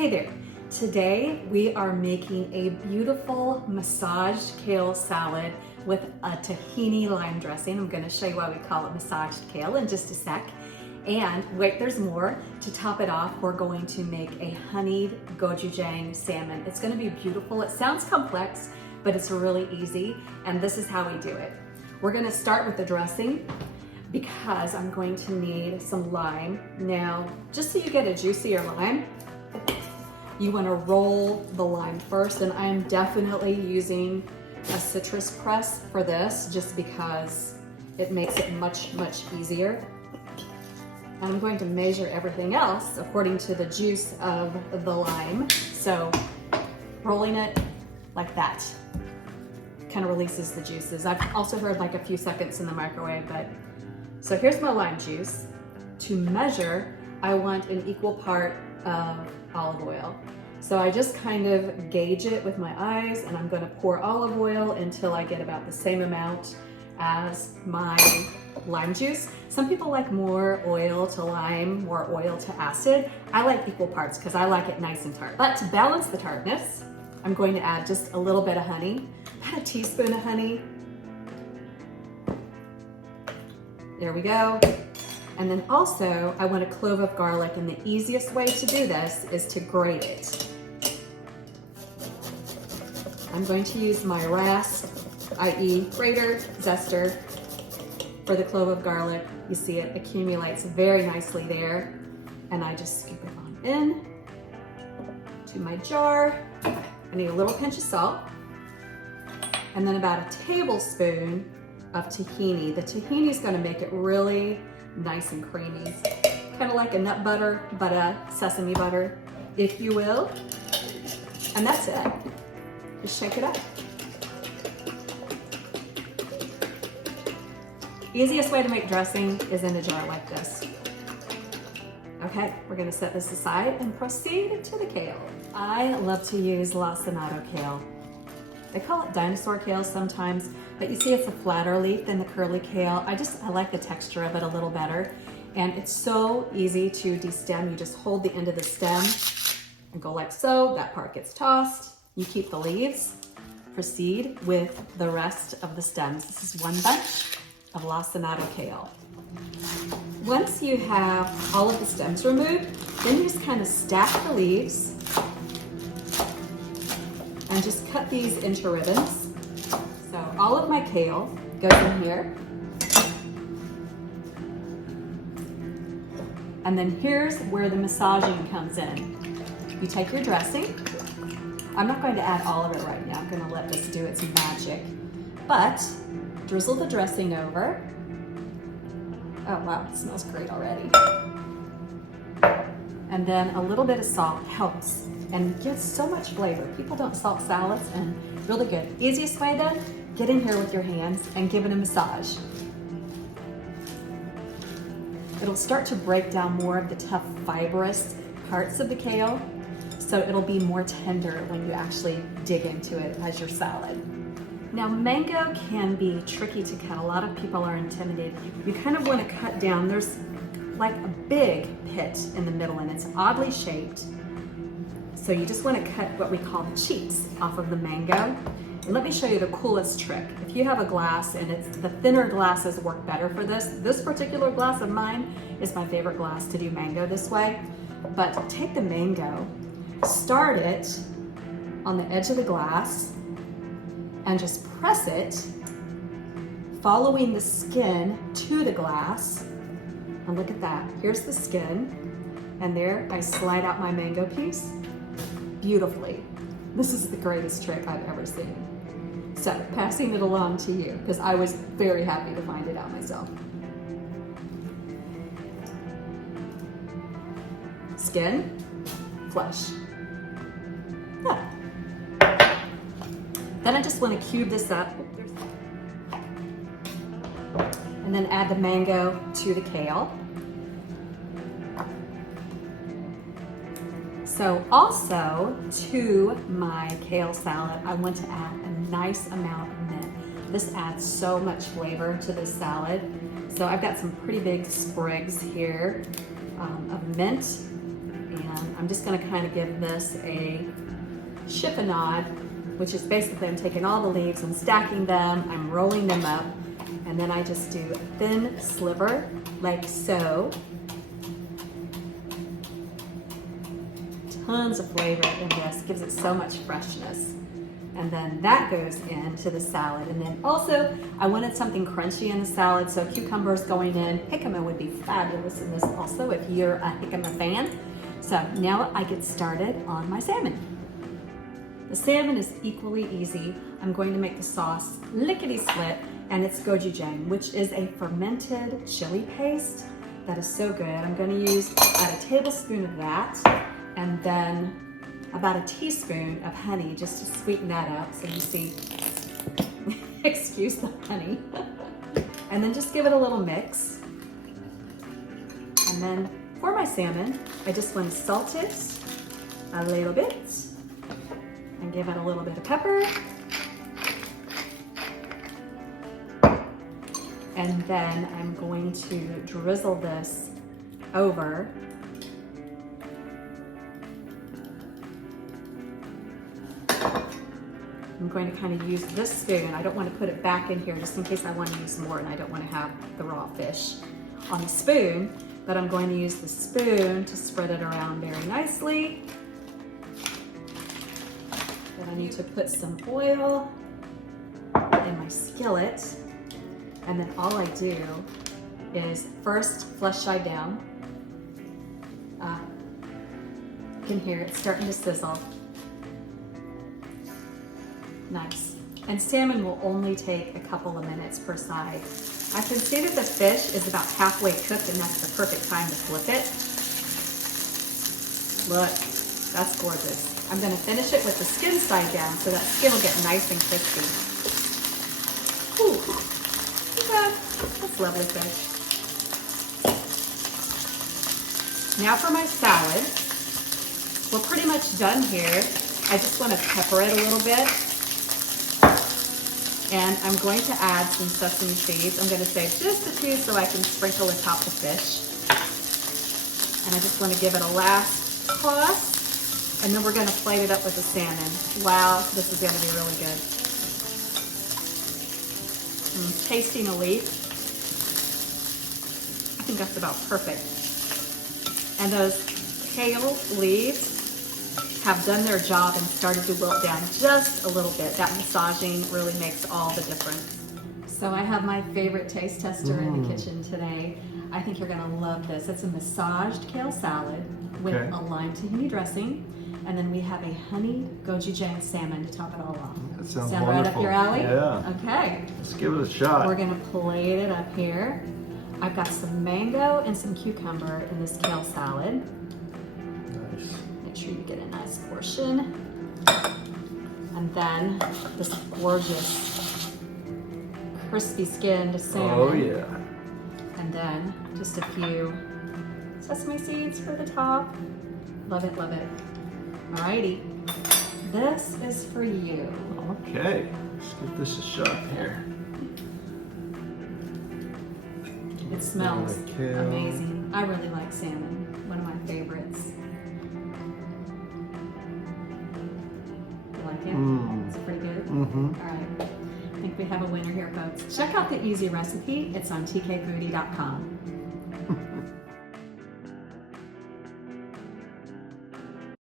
Hey there, today we are making a beautiful massaged kale salad with a tahini lime dressing. I'm going to show you why we call it massaged kale in just a sec. And wait, there's more. To top it off, we're going to make a honeyed gochujang salmon. It's going to be beautiful. It sounds complex, but it's really easy, and this is how we do it. We're going to start with the dressing because I'm going to need some lime. Now, just so you get a juicier lime, you want to roll the lime first, and I'm definitely using a citrus press for this just because it makes it much easier. And I'm going to measure everything else according to the juice of the lime. So rolling it like that kind of releases the juices. I've also heard like a few seconds in the microwave, but so here's my lime juice. To measure, I want an equal part of olive oil. So I just kind of gauge it with my eyes, and I'm going to pour olive oil until I get about the same amount as my lime juice. Some people like more oil to lime, more oil to acid. I like equal parts because I like it nice and tart. But to balance the tartness, I'm going to add just a little bit of honey, about a teaspoon of honey. There we go. And then also, I want a clove of garlic, and the easiest way to do this is to grate it. I'm going to use my rasp, i.e. grater, zester, for the clove of garlic. You see it accumulates very nicely there. And I just scoop it on in to my jar. I need a little pinch of salt, and then about a tablespoon of tahini. The tahini is going to make it really nice and creamy, kind of like a nut butter, but a sesame butter, if you will. And that's it. Just shake it up. Easiest way to make dressing is in a jar like this. Okay, we're gonna set this aside and proceed to the kale. I love to use lacinato kale. They call it dinosaur kale sometimes, but you see it's a flatter leaf than the curly kale. I like the texture of it a little better. And it's so easy to destem. You just hold the end of the stem and go like so. That part gets tossed. You keep the leaves. Proceed with the rest of the stems. This is one bunch of lacinato kale. Once you have all of the stems removed, then you just kind of stack the leaves and just cut these into ribbons. So all of my kale goes in here. And then here's where the massaging comes in. You take your dressing. I'm not going to add all of it right now. I'm going to let this do its magic. But drizzle the dressing over. Oh wow, it smells great already. And then a little bit of salt helps and gives so much flavor. People don't salt salads, and really good. Easiest way then, get in here with your hands and give it a massage. It'll start to break down more of the tough, fibrous parts of the kale, so it'll be more tender when you actually dig into it as your salad. Now, mango can be tricky to cut. A lot of people are intimidated. You kind of want to cut down. There's like a big pit in the middle, and it's oddly shaped. So you just want to cut what we call the cheeks off of the mango. And let me show you the coolest trick. If you have a glass, and the thinner glasses work better for this. This particular glass of mine is my favorite glass to do mango this way. But take the mango, start it on the edge of the glass, and just press it, following the skin to the glass. And look at that, here's the skin, and there I slide out my mango piece beautifully. This is the greatest trick I've ever seen. So, passing it along to you, because I was very happy to find it out myself. Skin, flesh. Yeah. Then I just want to cube this up and then add the mango to the kale. So also to my kale salad, I want to add a nice amount of mint. This adds so much flavor to this salad. So I've got some pretty big sprigs here of mint, and I'm just gonna kind of give this a chiffonade, which is basically I'm taking all the leaves and stacking them, I'm rolling them up, and then I just do a thin sliver, like so. Tons of flavor in this, gives it so much freshness. And then that goes into the salad. And then also, I wanted something crunchy in the salad, so cucumbers going in. Jicama would be fabulous in this also if you're a jicama fan. So now I get started on my salmon. The salmon is equally easy. I'm going to make the sauce lickety-split, and it's gochujang, which is a fermented chili paste that is so good. I'm going to use about a tablespoon of that, and then about a teaspoon of honey just to sweeten that up. So you see, excuse the honey. And then just give it a little mix. And then for my salmon, I just want to salt it a little bit and give it a little bit of pepper. And then I'm going to drizzle this over I'm going to kind of use this spoon. I don't want to put it back in here just in case I want to use more and I don't want to have the raw fish on the spoon, but I'm going to use the spoon to spread it around very nicely. Then I need to put some oil in my skillet, and then all I do is first flush side down. You can hear it starting to sizzle. Nice. And salmon will only take a couple of minutes per side. I can see that the fish is about halfway cooked, and that's the perfect time to flip it. Look, that's gorgeous. I'm going to finish it with the skin side down so that skin will get nice and crispy. Ooh, okay. That's lovely fish. Now for my salad. We're pretty much done here. I just want to pepper it a little bit. And I'm going to add some sesame seeds. I'm going to save just a few so I can sprinkle atop the fish. And I just want to give it a last toss. And then we're going to plate it up with the salmon. Wow, this is going to be really good. Tasting a leaf. I think that's about perfect. And those kale leaves have done their job and started to wilt down just a little bit. That massaging really makes all the difference. So I have my favorite taste tester in the kitchen today. I think you're gonna love this. It's a massaged kale salad with a lime tahini dressing. And then we have a honey gochujang salmon to top it all off. That sounds Sound wonderful. right up your alley? Yeah. Okay. Let's give it a shot. We're gonna plate it up here. I've got some mango and some cucumber in this kale salad. Nice. Make sure you get a nice portion. And then this gorgeous crispy skinned salmon. Oh yeah. And then just a few sesame seeds for the top. Love it, love it. Alrighty, this is for you. Okay, let's give this a shot here. It smells Kale. amazing. I really like salmon, one of my favorites. You like it? It's pretty good? All right, I think we have a winner here, folks. Check out the easy recipe. It's on tkfoodie.com.